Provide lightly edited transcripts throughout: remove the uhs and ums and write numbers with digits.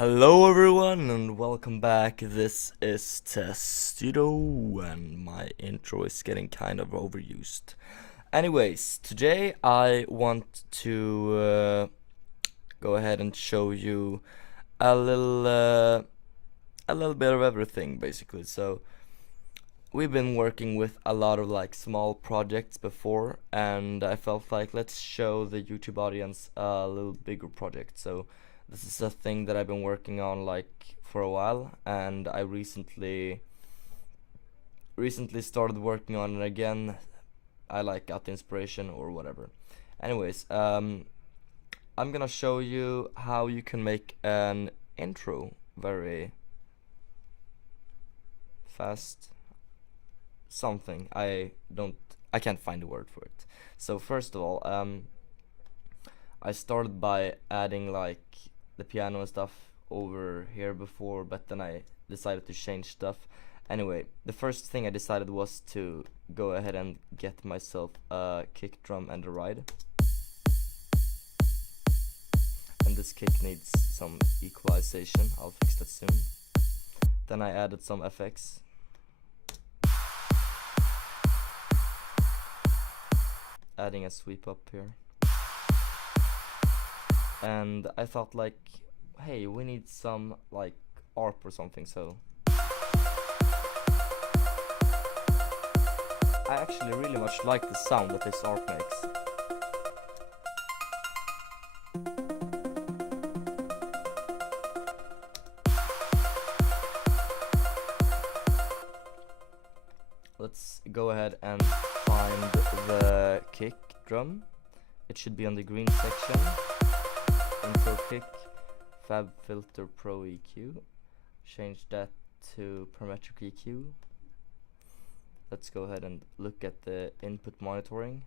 Hello everyone and welcome back. This is Testudo and my intro is getting kind of overused. Anyways, today I want to go ahead and show you a little uh, a little bit of everything basically. So we've been working with a lot of like small projects before, and I felt like let's show the YouTube audience a little bigger project. So this is a thing that I've been working on like for a while, and I recently started working on it again. I like got the inspiration or whatever. Anyways, I'm gonna show you how you can make an intro very fast. Something I can't find a word for it. So first of all, I started by adding like the piano and stuff over here before, but then I decided to change stuff. Anyway, the first thing I decided was to go ahead and get myself a kick drum and a ride. And this kick needs some equalization. I'll fix that soon. Then I added some FX. Adding a sweep up here. And I thought like, hey, we need some like ARP or something, so I actually really much like the sound that this ARP makes. Let's go ahead and find the kick drum. It should be on the green section. Intro kick, FabFilter Pro EQ. Change that to parametric EQ. Let's go ahead and look at the input monitoring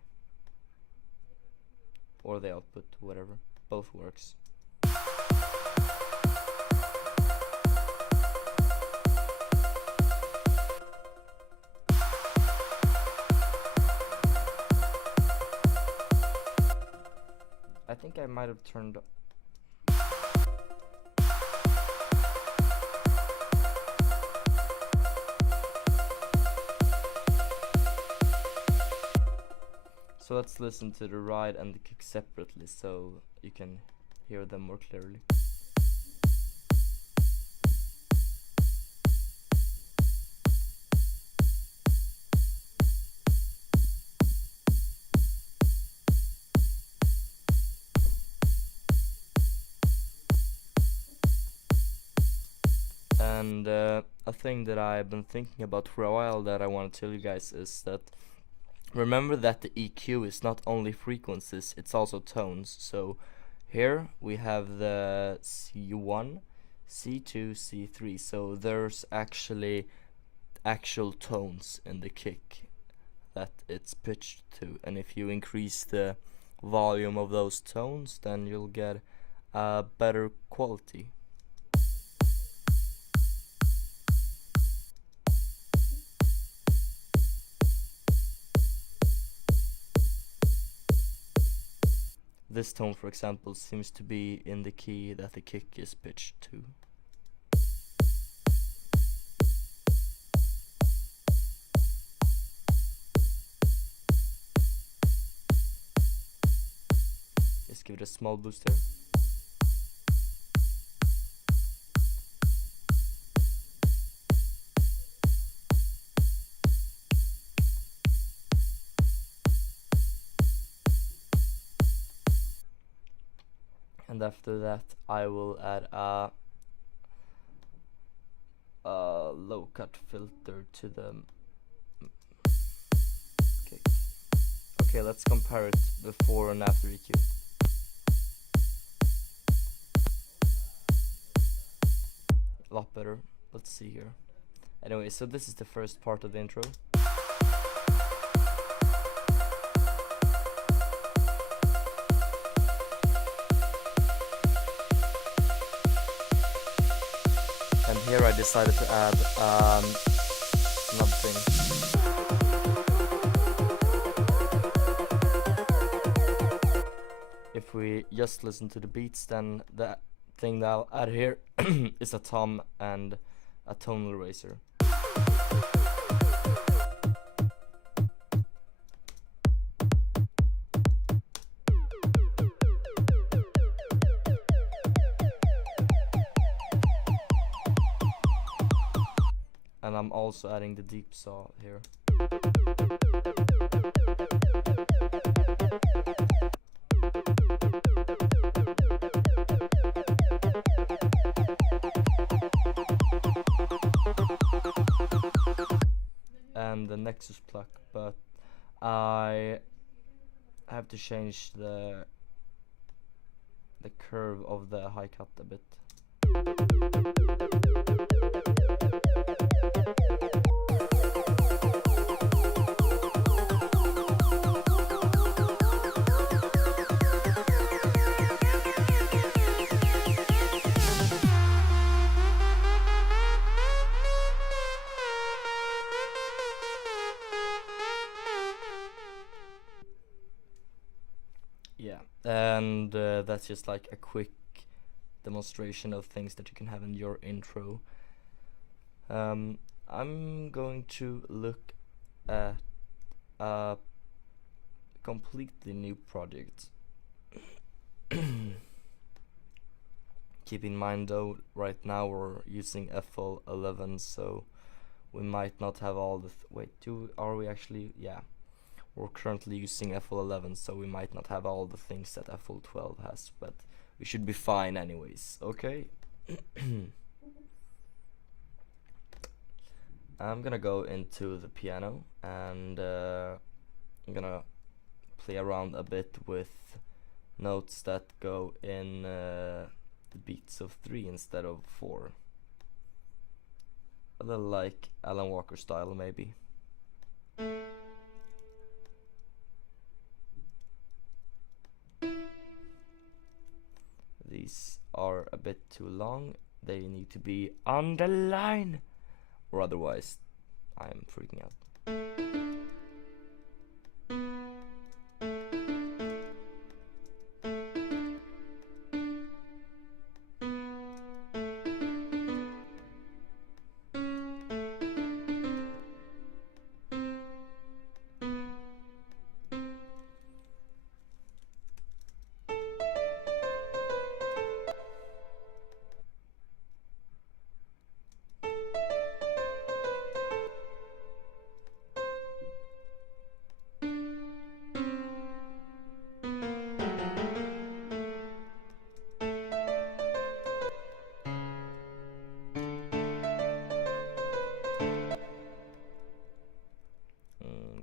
or the output, whatever. Both works. I think I might have turned So let's listen to the ride and the kick separately so you can hear them more clearly. And a thing that I've been thinking about for a while that I want to tell you guys is that remember that the EQ is not only frequencies, it's also tones. So here we have the C1, C2, C3. So there's actually actual tones in the kick that it's pitched to. And if you increase the volume of those tones, then you'll get a better quality. This tone, for example, seems to be in the key that the kick is pitched to. Let's give it a small boost here. And after that I will add a low cut filter to the kick. Okay, let's compare it before and after EQ. A lot better. Let's see here. Anyway, so this is the first part of the intro. And here I decided to add another thing. If we just listen to the beats, then the thing that I'll add here is a tom and a tonal eraser. And I'm also adding the deep saw here. And the Nexus pluck, but I have to change the curve of the hi-cut a bit. Yeah, and that's just like a quick demonstration of things that you can have in your intro. I'm going to look at a completely new project. Keep in mind though, right now we're using FL11, so we might not have all the are we actually? Yeah, we're currently using FL11, so we might not have all the things that FL12 has, but we should be fine anyways, okay? I'm gonna go into the piano and I'm gonna play around a bit with notes that go in the beats of 3 instead of 4. A little like Alan Walker style maybe. These are a bit too long, they need to be on the line, or otherwise I'm freaking out.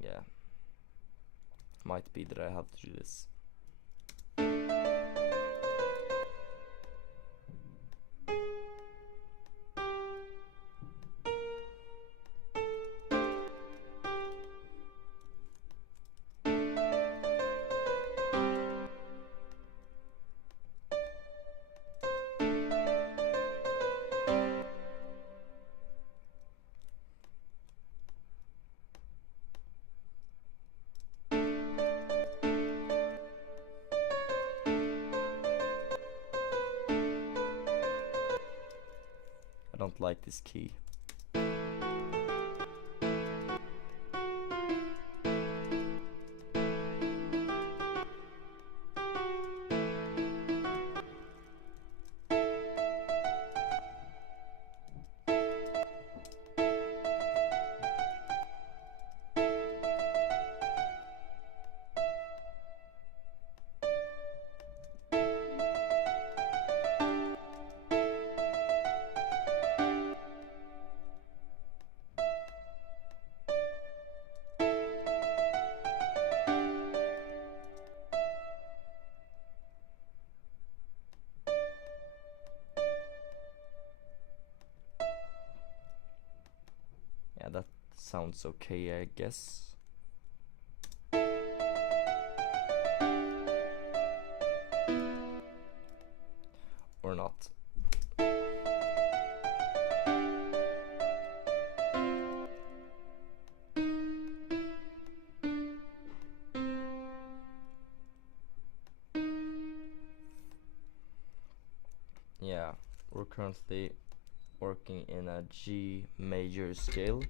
Yeah, might be that I have to do this. I don't like this key. Yeah, that sounds okay, I guess. Or not. We're currently working in a G major scale.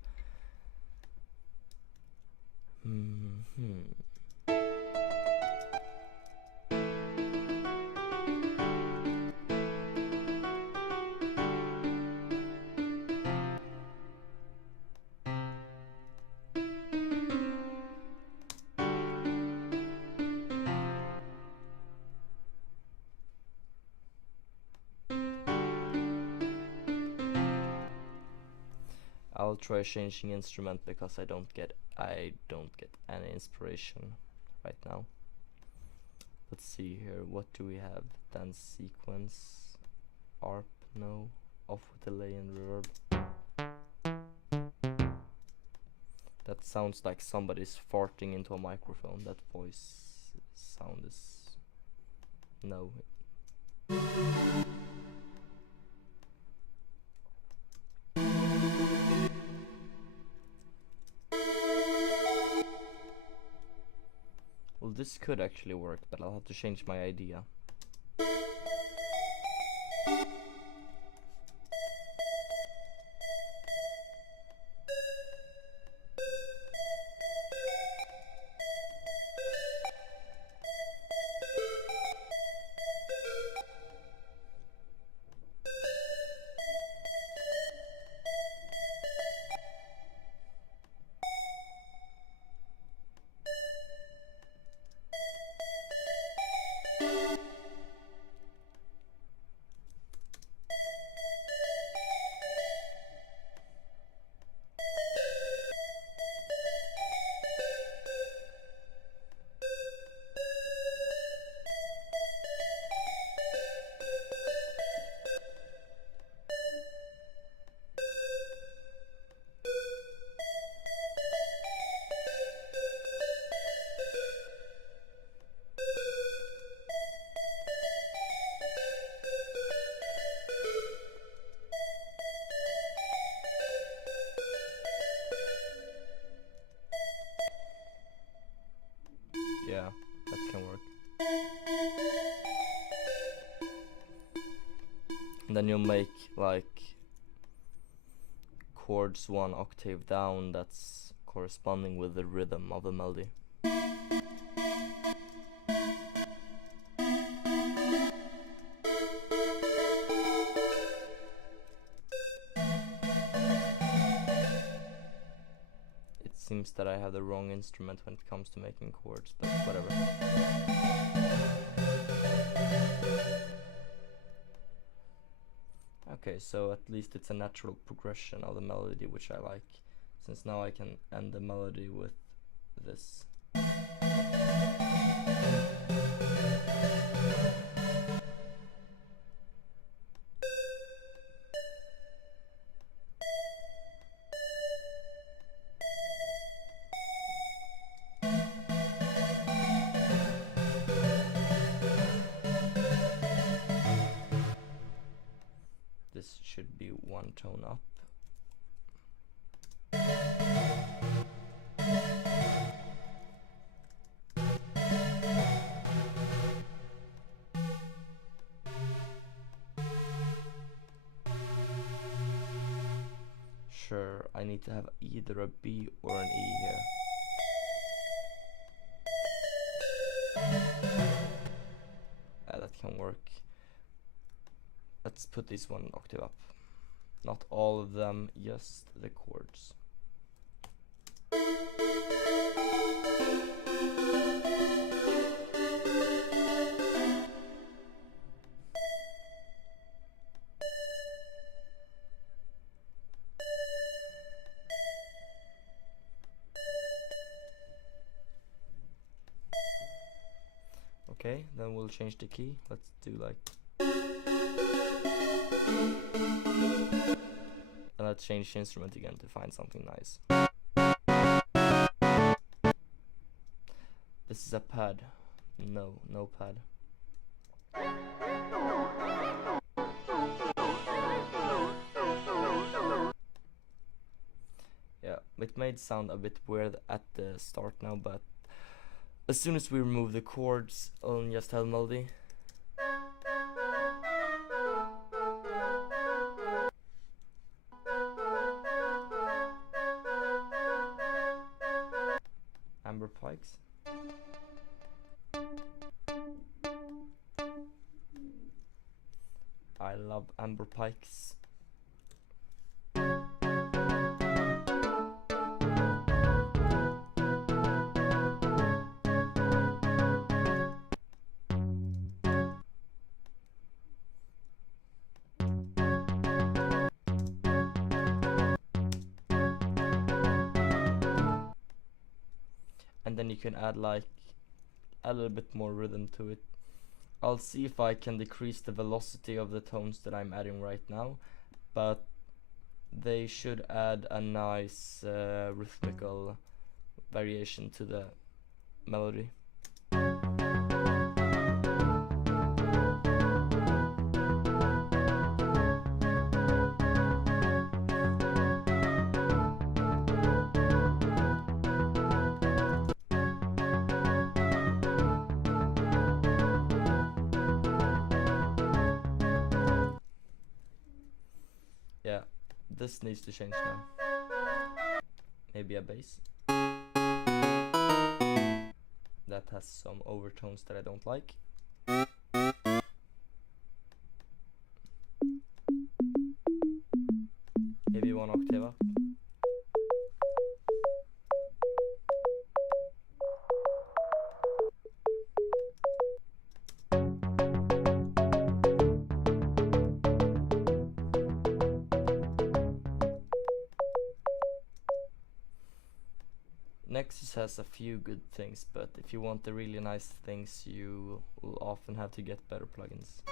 I'll try changing instrument because I don't get any inspiration right now. Let's see here, what do we have? Dance sequence, ARP, no, off with delay and reverb. That sounds like somebody's farting into a microphone. That voice sound is no. Well, this could actually work, but I'll have to change my idea. Yeah, that can work. And then you'll make like chords 1 octave down that's corresponding with the rhythm of the melody. It seems that I have the wrong instrument when it comes to making chords, but whatever. Okay, so at least it's a natural progression of the melody, which I like, since now I can end the melody with this. This should be 1 tone up. Sure, I need to have either a B or an E here. That can work. Let's put this 1 octave up. Not all of them, just the chords. Okay, then we'll change the key. Let's do like... And let's change the instrument again to find something nice. This is a pad. No, no pad. Yeah, it may sound a bit weird at the start now, but as soon as we remove the chords, I'll just have melody. Pikes. I love Amber Pikes. And then you can add like a little bit more rhythm to it. I'll see if I can decrease the velocity of the tones that I'm adding right now, but they should add a nice rhythmical variation to the melody. Yeah, this needs to change now. Maybe a bass that has some overtones that I don't like. Maybe one octave up. Nexus has a few good things, but if you want the really nice things, you will often have to get better plugins.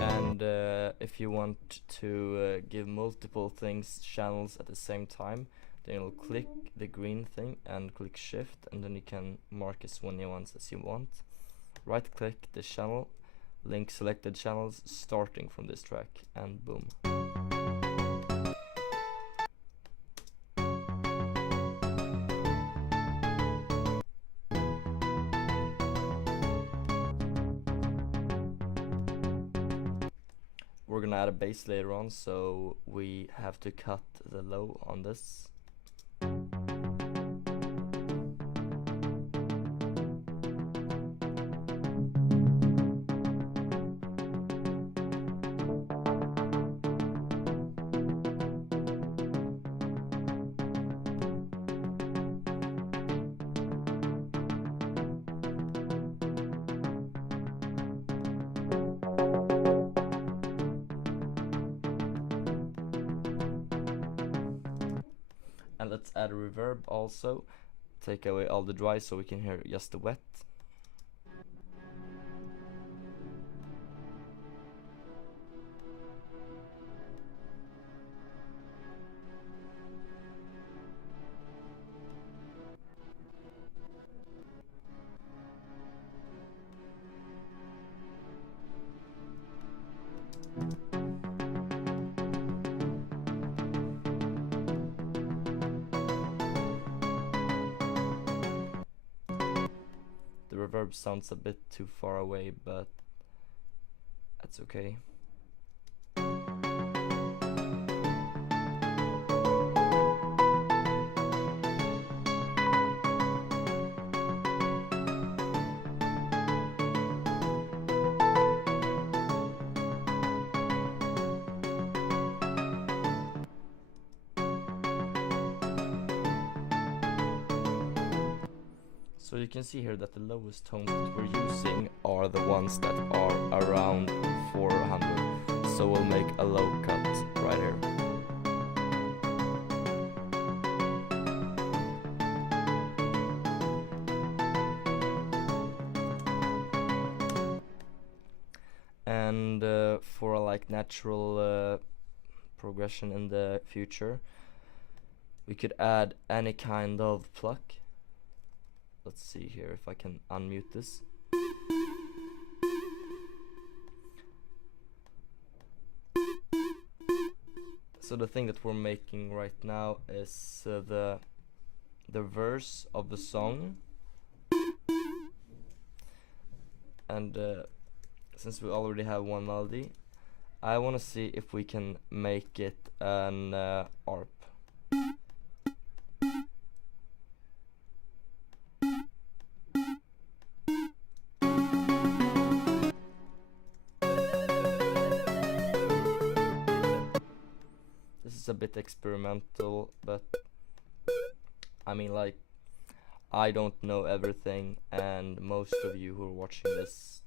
And if you want to give multiple things channels at the same time, then you'll click the green thing and click shift, and then you can mark as many ones as you want. Right click the channel, link selected channels starting from this track, and boom. We're gonna add a bass later on, so we have to cut the low on this. And let's add a reverb also. Take away all the dry so we can hear just the wet. The reverb sounds a bit too far away, but that's okay. So you can see here that the lowest tones that we're using are the ones that are around 400. So we'll make a low cut right here. And for a like natural progression in the future, we could add any kind of pluck. Let's see here if I can unmute this. So the thing that we're making right now is the verse of the song, and since we already have one melody, I want to see if we can make it an ARP. This is a bit experimental, but I mean, like, I don't know everything, and most of you who are watching this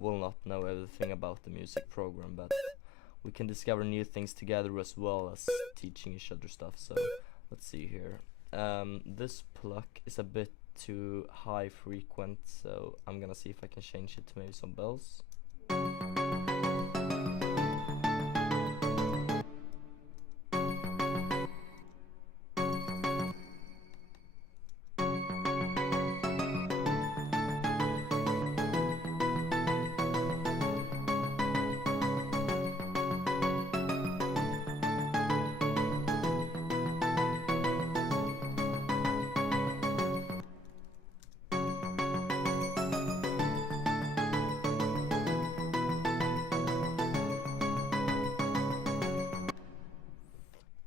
will not know everything about the music program, but we can discover new things together as well as teaching each other stuff. So let's see here. This pluck is a bit too high frequent, so I'm gonna see if I can change it to maybe some bells.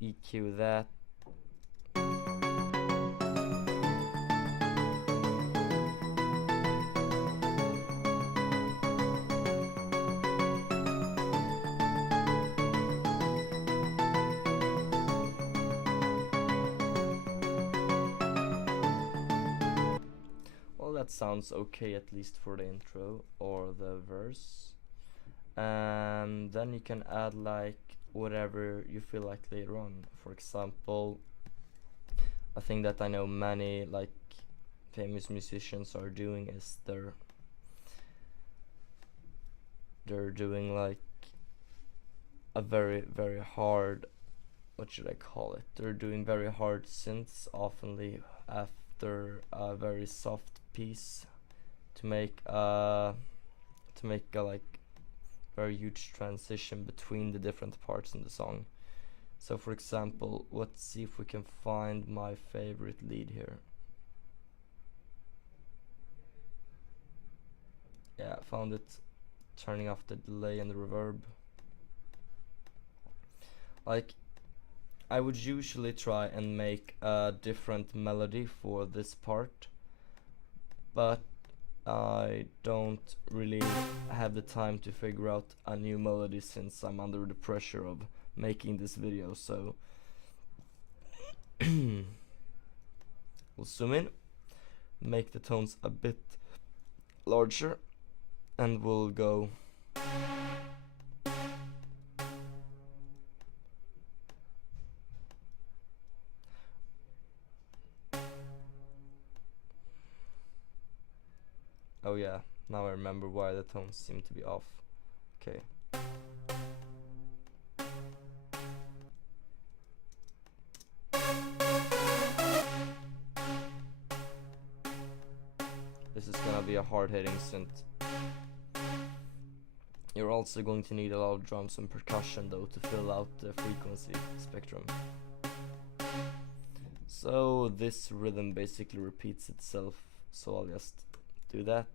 EQ that. Well, that sounds okay, at least for the intro or the verse. And then you can add like whatever you feel like later on. For example, a thing that I know many like famous musicians are doing is they're doing like a very hard, what should I call it? They're doing very hard synths oftenly after a very soft piece to make a like very huge transition between the different parts in the song. So for example, let's see if we can find my favorite lead here. Yeah, I found it. Turning off the delay and the reverb. Like, I would usually try and make a different melody for this part, but I don't really have the time to figure out a new melody since I'm under the pressure of making this video. So we'll zoom in, make the tones a bit larger, and we'll go. Oh yeah, now I remember why the tones seem to be off. Okay. This is gonna be a hard-hitting synth. You're also going to need a lot of drums and percussion though to fill out the frequency spectrum. So this rhythm basically repeats itself, so I'll just do that.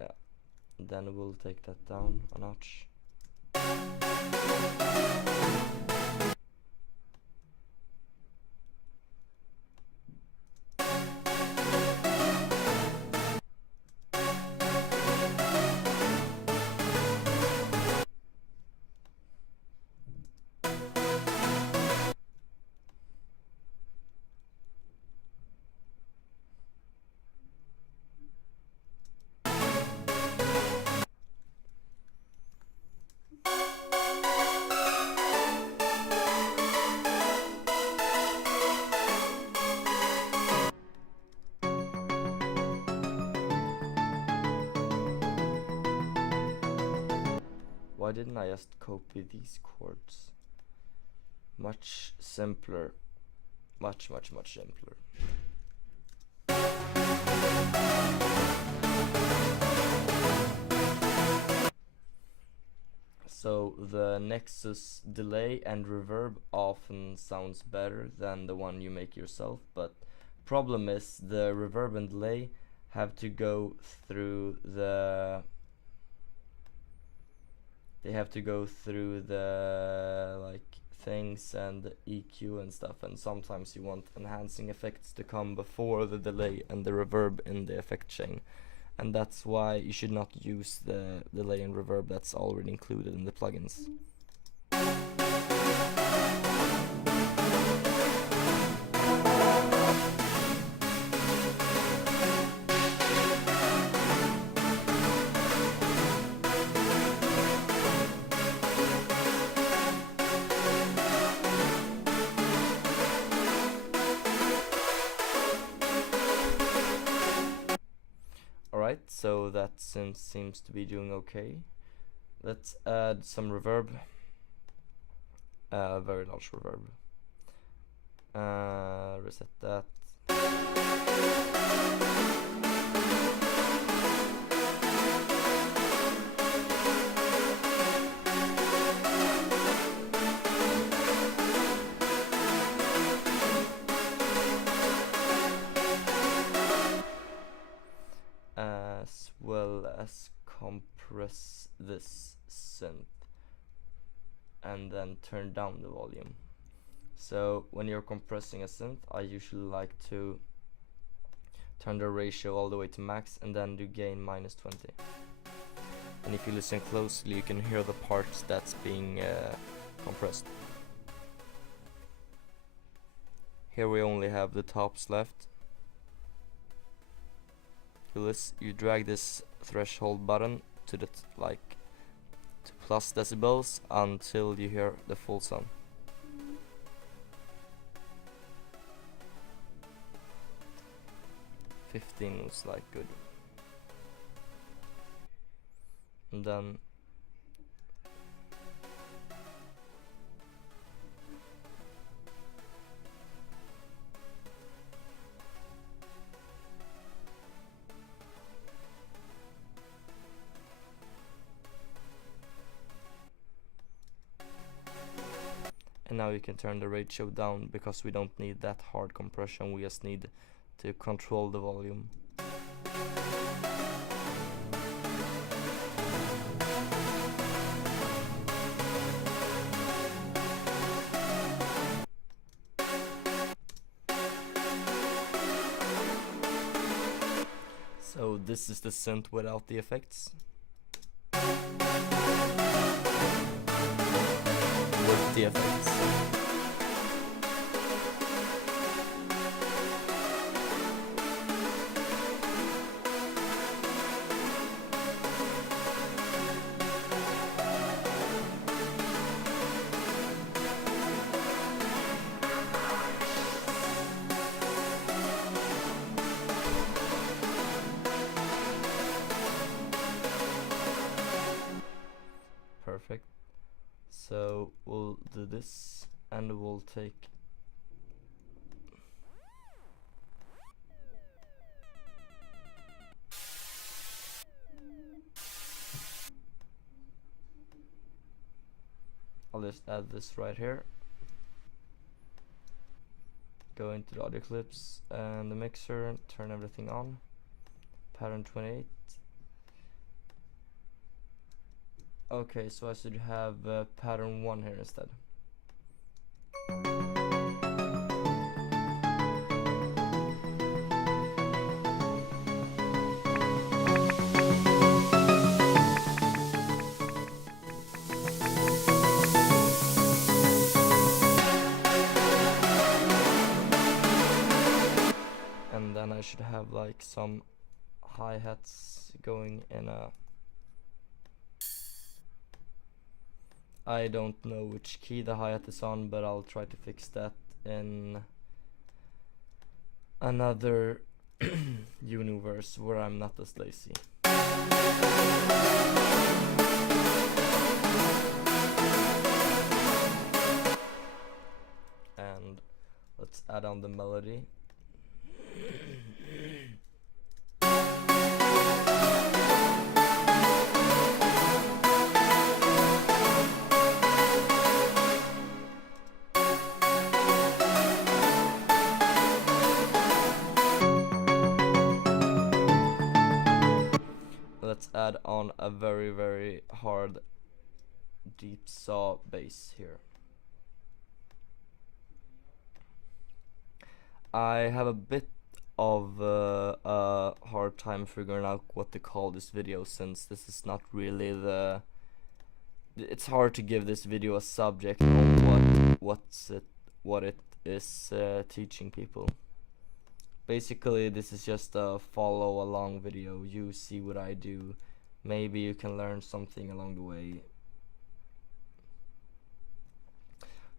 Yeah, then we'll take that down a notch. Why didn't I just copy these chords? Much simpler. Much simpler. So the Nexus delay and reverb often sounds better than the one you make yourself, but problem is the reverb and delay have to go through the like things and EQ and stuff, and sometimes you want enhancing effects to come before the delay and the reverb in the effect chain, and that's why you should not use the delay and reverb that's already included in the plugins. Alright, so that seems to be doing okay. Let's add some reverb. Very large reverb. Reset that. As well as compress this synth and then turn down the volume. So when you're compressing a synth, I usually like to turn the ratio all the way to max and then do gain -20. And if you listen closely, you can hear the parts that's being compressed. Here we only have the tops left. You drag this threshold button to the to plus decibels until you hear the full sound. $15 was like good. And then now you can turn the ratio down because we don't need that hard compression, we just need to control the volume. So this is the synth without the effects. With the effects. Perfect. So we'll do this and we'll take I'll just add this right here. Go into the audio clips and the mixer, turn everything on. Pattern 28. Okay, so I should have pattern 1 here instead. And then I should have like some hi-hats going in a... I don't know which key the hi-hat is on, but I'll try to fix that in another universe where I'm not as lazy. And let's add on the melody. let's add on a very, very hard deep saw bass here. I have a bit of a hard time figuring out what to call this video, since this is not really the... It's hard to give this video a subject on what it is teaching people. Basically, this is just a follow along video. You see what I do. Maybe you can learn something along the way.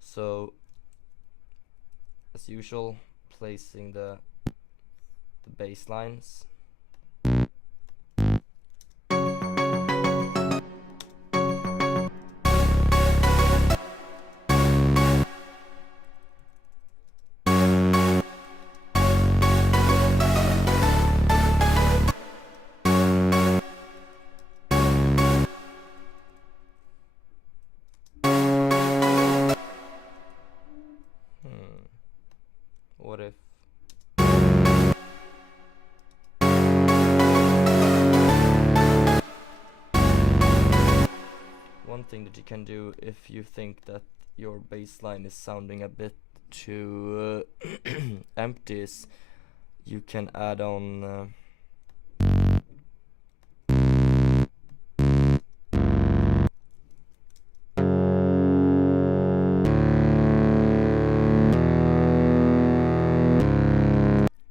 So, as usual, placing the bass lines. What if... One thing that you can do if you think that your bass line is sounding a bit too empty is you can add on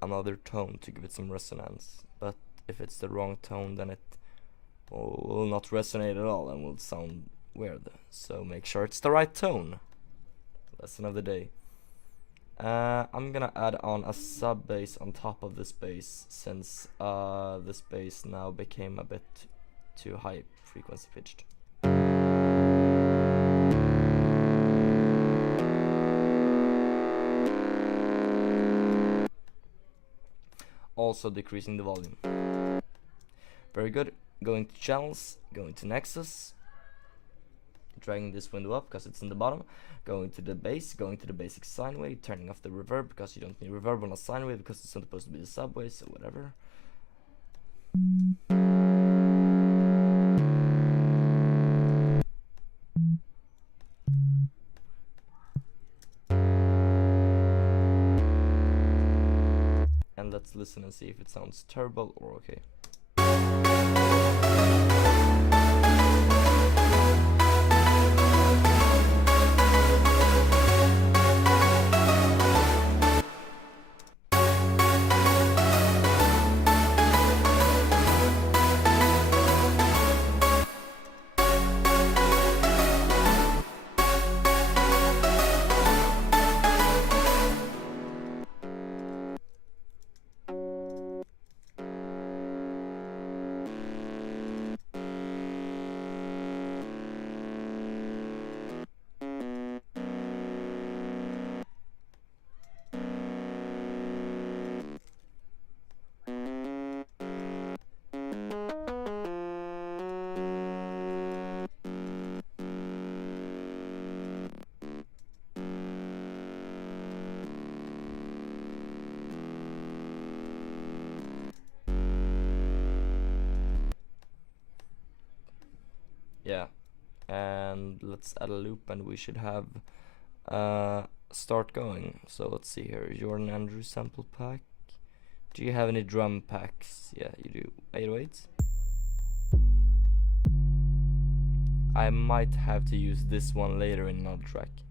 another tone to give it some resonance. But if it's the wrong tone, then it will not resonate at all and will sound weird. So make sure it's the right tone. Lesson of the day. I'm gonna add on a sub bass on top of this bass, since this bass now became a bit too high frequency pitched. Also decreasing the volume. Very good. Going to channels, going to Nexus, dragging this window up because it's in the bottom, going to the bass, going to the basic sine wave, turning off the reverb because you don't need reverb on a sine wave because it's not supposed to be the subway, so whatever. And let's listen and see if it sounds terrible or okay. Yeah, and let's add a loop and we should have start going. So let's see here. Jordan Andrews sample pack. Do you have any drum packs? Yeah, you do. 808s. I might have to use this one later in another track.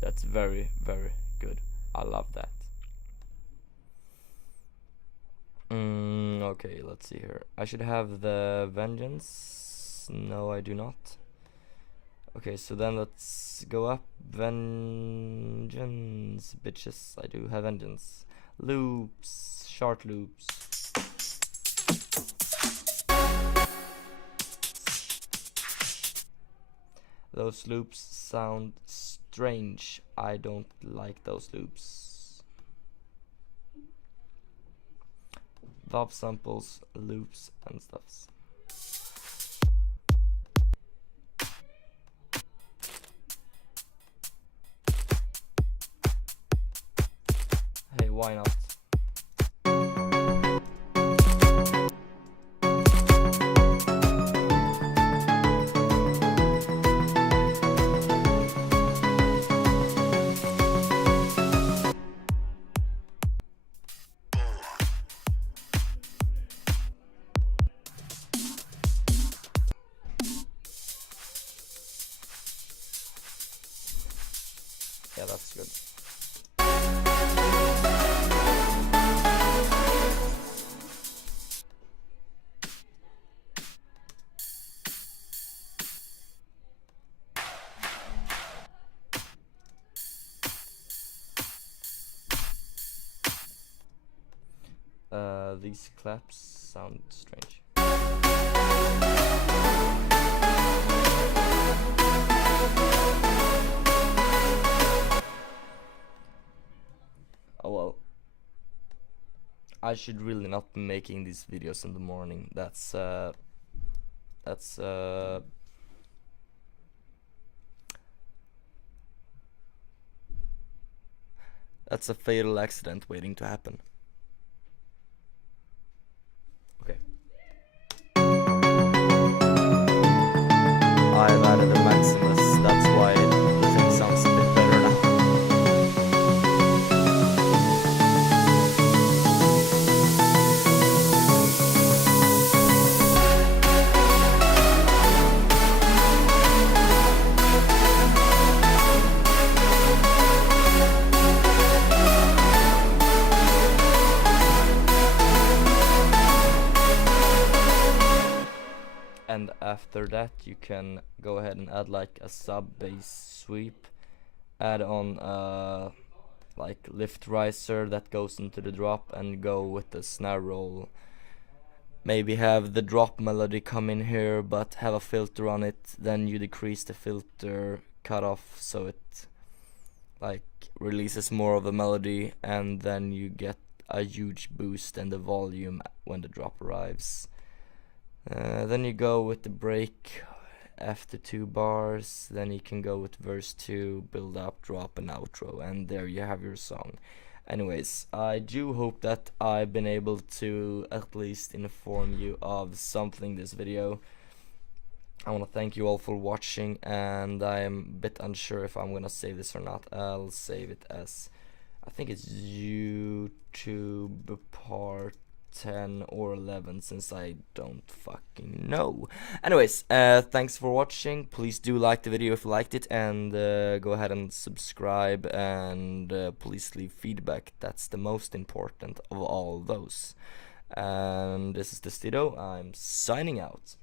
That's very, very good. I love that. Okay, let's see here. I should have the Vengeance. No, I do not. Okay, so then let's go up. Vengeance, bitches. I do have Vengeance. Loops, short loops. Those loops sound strange. I don't like those loops. Bob samples, loops, and stuffs. Hey, why not? these claps sound strange. Oh well. I should really not be making these videos in the morning. That's a fatal accident waiting to happen. Okay. I've added a Maximus, that's why the thing sounds a bit better now. And after that you can go ahead and add like a sub bass sweep, add on like lift riser that goes into the drop, and go with the snare roll. Maybe have the drop melody come in here but have a filter on it, then you decrease the filter cutoff so it like releases more of the melody, and then you get a huge boost in the volume when the drop arrives. Then you go with the break after 2 bars, then you can go with verse 2, build up, drop, and outro, and there you have your song. Anyways, I do hope that I've been able to at least inform you of something this video. I want to thank you all for watching, and I am a bit unsure if I'm gonna save this or not. I'll save it as, I think it's YouTube part 10 or 11, since I don't fucking know. Anyways, thanks for watching. Please do like the video if you liked it, and go ahead and subscribe, and please leave feedback. That's the most important of all those. And this is Destino. I'm signing out.